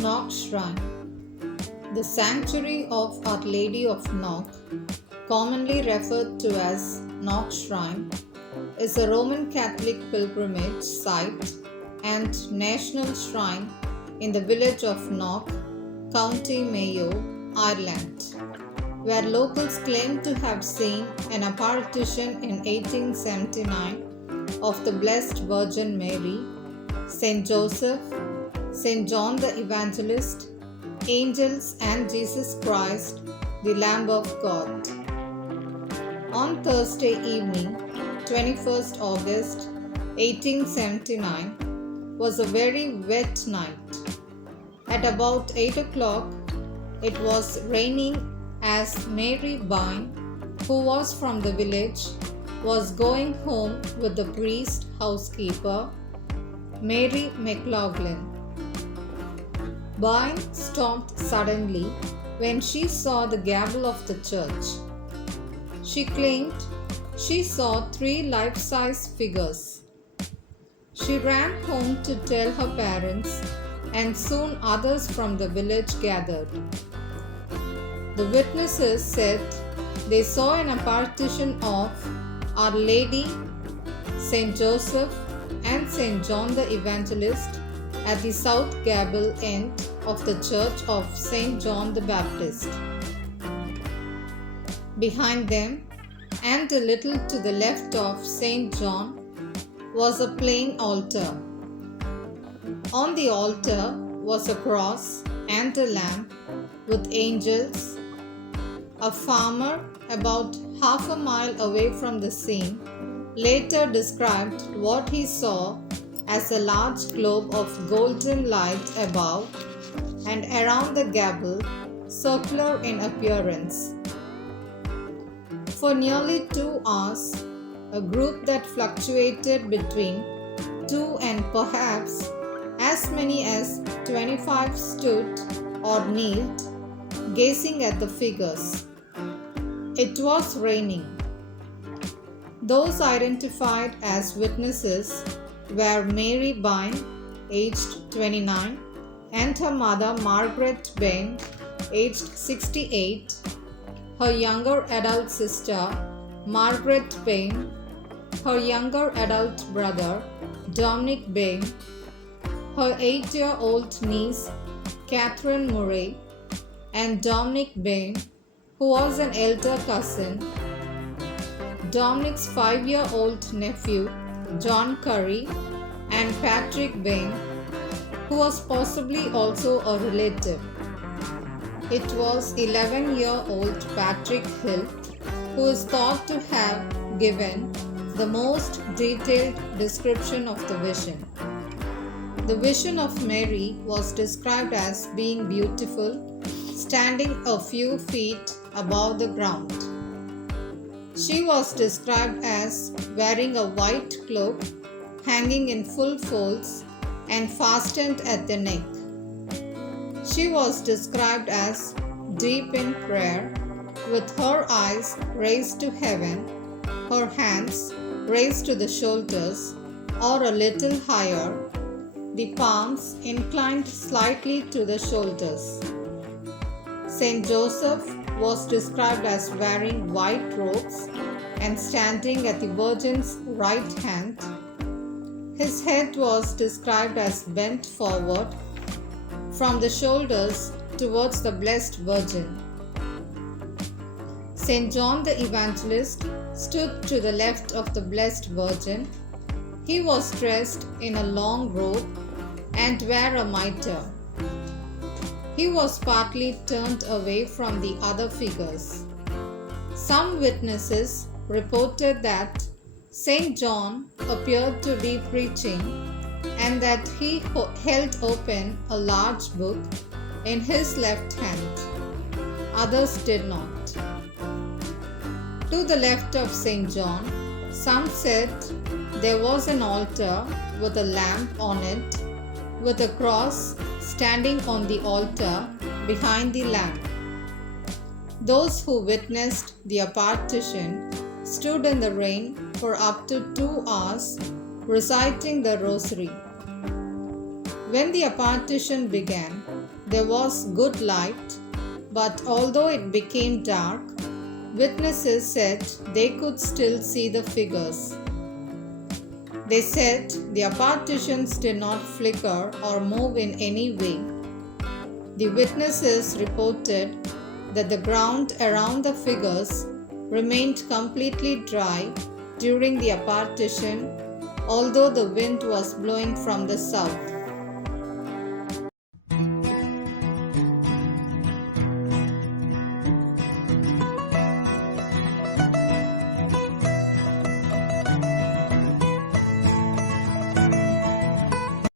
Knock Shrine. The sanctuary of Our Lady of Knock, commonly referred to as Knock Shrine, is a Roman Catholic pilgrimage site and national shrine in the village of Knock, County Mayo, Ireland, where locals claim to have seen an apparition in 1879 of the Blessed Virgin Mary, Saint Joseph, Saint John the Evangelist, angels, and Jesus Christ, the Lamb of God. On Thursday evening, 21st August 1879, was a very wet night. At about 8 o'clock, it was raining as Mary Byrne, who was from the village, was going home with the priest housekeeper, Mary McLaughlin. Byrne stopped suddenly when she saw the gable of the church. She claimed she saw 3 life-size figures. She ran home to tell her parents, and soon others from the village gathered. The witnesses said they saw an apparition of Our Lady, Saint Joseph, and Saint John the Evangelist at the south gable end of the church of Saint John the Baptist. Behind them, and a little to the left of Saint John, was a plain altar. On the altar was a cross and a lamp with angels. A farmer, about half a mile away from the scene, later described what he saw as a large globe of golden light above and around the gable, circular in appearance. For nearly 2 hours, a group that fluctuated between 2 and perhaps as many as 25 stood or kneeled, gazing at the figures. It was raining. Those identified as witnesses were Mary Byrne, aged 29, and her mother Margaret Byrne, aged 68, her younger adult sister Margaret Byrne, her younger adult brother Dominic Byrne, her 8-year-old niece Catherine Murray, and Dominic Byrne, who was an elder cousin, Dominic's 5-year-old nephew John Curry, and Patrick Byrne, who was possibly also a relative. It was 11-year-old Patrick Hill who is thought to have given the most detailed description of the vision. The vision of Mary was described as being beautiful, standing a few feet above the ground. She was described as wearing a white cloak hanging in full folds and fastened at the neck. She was described as deep in prayer, with her eyes raised to heaven, her hands raised to the shoulders or a little higher, the palms inclined slightly to the shoulders. Saint Joseph was described as wearing white robes and standing at the Virgin's right hand. His head was described as bent forward from the shoulders towards the Blessed Virgin. Saint John the Evangelist stood to the left of the Blessed Virgin. He was dressed in a long robe and wore a mitre. He was partly turned away from the other figures. Some witnesses reported that Saint John appeared to be preaching and that he held open a large book in his left hand. Others did not. To the left of Saint John, some said there was an altar with a lamp on it, with a cross standing on the altar behind the lamp. Those who witnessed the apparition stood in the rain for up to 2 hours reciting the rosary. When the apparition began, There was good light, but although it became dark, witnesses said they could still see the figures. They said the apparitions did not flicker or move in any way. The witnesses reported that the ground around the figures remained completely dry during the apparition, although the wind was blowing from the south.